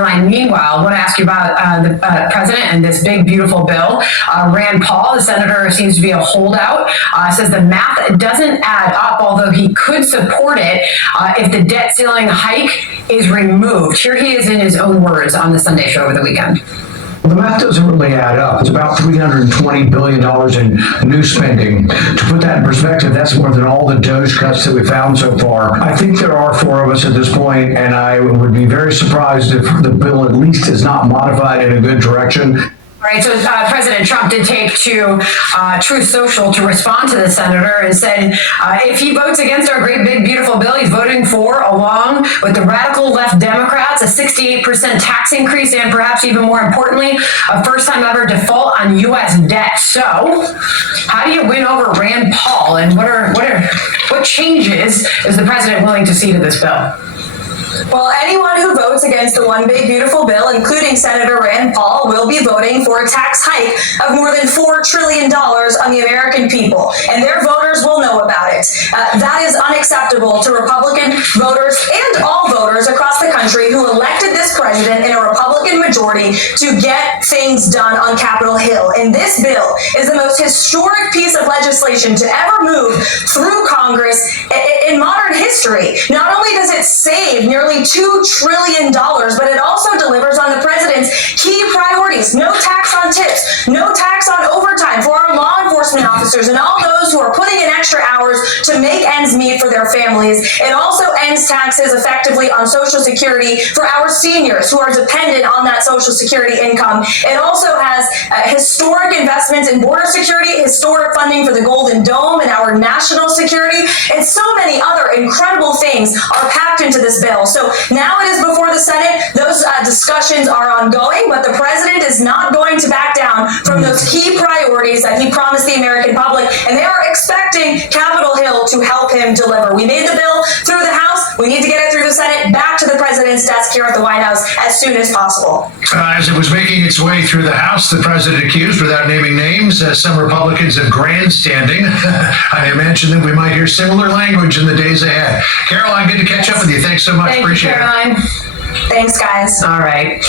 Meanwhile, I want to ask you about the president and this big, beautiful bill. Rand Paul, the senator, seems to be a holdout, says the math doesn't add up, although he could support it if the debt ceiling hike is removed. Here he is in his own words on the Sunday show over the weekend. Well, the math doesn't really add up. It's about $320 billion in new spending. To put that in perspective, that's more than all the DOGE cuts that we found so far. I think there are four of us at this point, and I would be very surprised if the bill at least is not modified in a good direction. Right, so President Trump did take to Truth Social to respond to the senator and said if he votes against our great big beautiful bill, he's voting for, along with the radical left Democrats, a 68% tax increase and perhaps even more importantly, a first time ever default on U.S. debt. So how do you win over Rand Paul, and what changes is the president willing to see to this bill? Well, anyone who votes against the one big beautiful bill, including Senator Rand Paul, will be voting for a tax hike of more than $4 trillion on the American people, and their voters will know about it. That is unacceptable to Republican voters and all voters across the country who elected this president in a Republican majority to get things done on Capitol Hill. And this bill is the most historic piece of legislation to ever move through Congress in modern history. Not only does it save nearly $2 trillion, but it also delivers on the president's key priorities. No tax on tips, no tax on overtime for our law enforcement officers and all those who are putting in extra hours to make ends meet for their families. It also ends taxes effectively on Social Security for our seniors who are dependent on that Social Security income. It also has historic investments in border security, historic funding for the Golden Dome and our national security, and so many other incredible things are packed into this bill. So now it is before the Senate. Those discussions are ongoing, but the president is not going to back down from those key priorities that he promised the American public, and they are expecting Capitol Hill to help him deliver. We made the bill through the House. We need to get it through the Senate, back to the president's desk here at the White House as soon as possible. As it was making its way through the House, the president accused, without naming names, some Republicans of grandstanding. I imagine that we might hear similar language in the days ahead. Karoline, good to catch up with you. Thanks so much. Thank Appreciate you, Karoline. Thanks, guys. All right.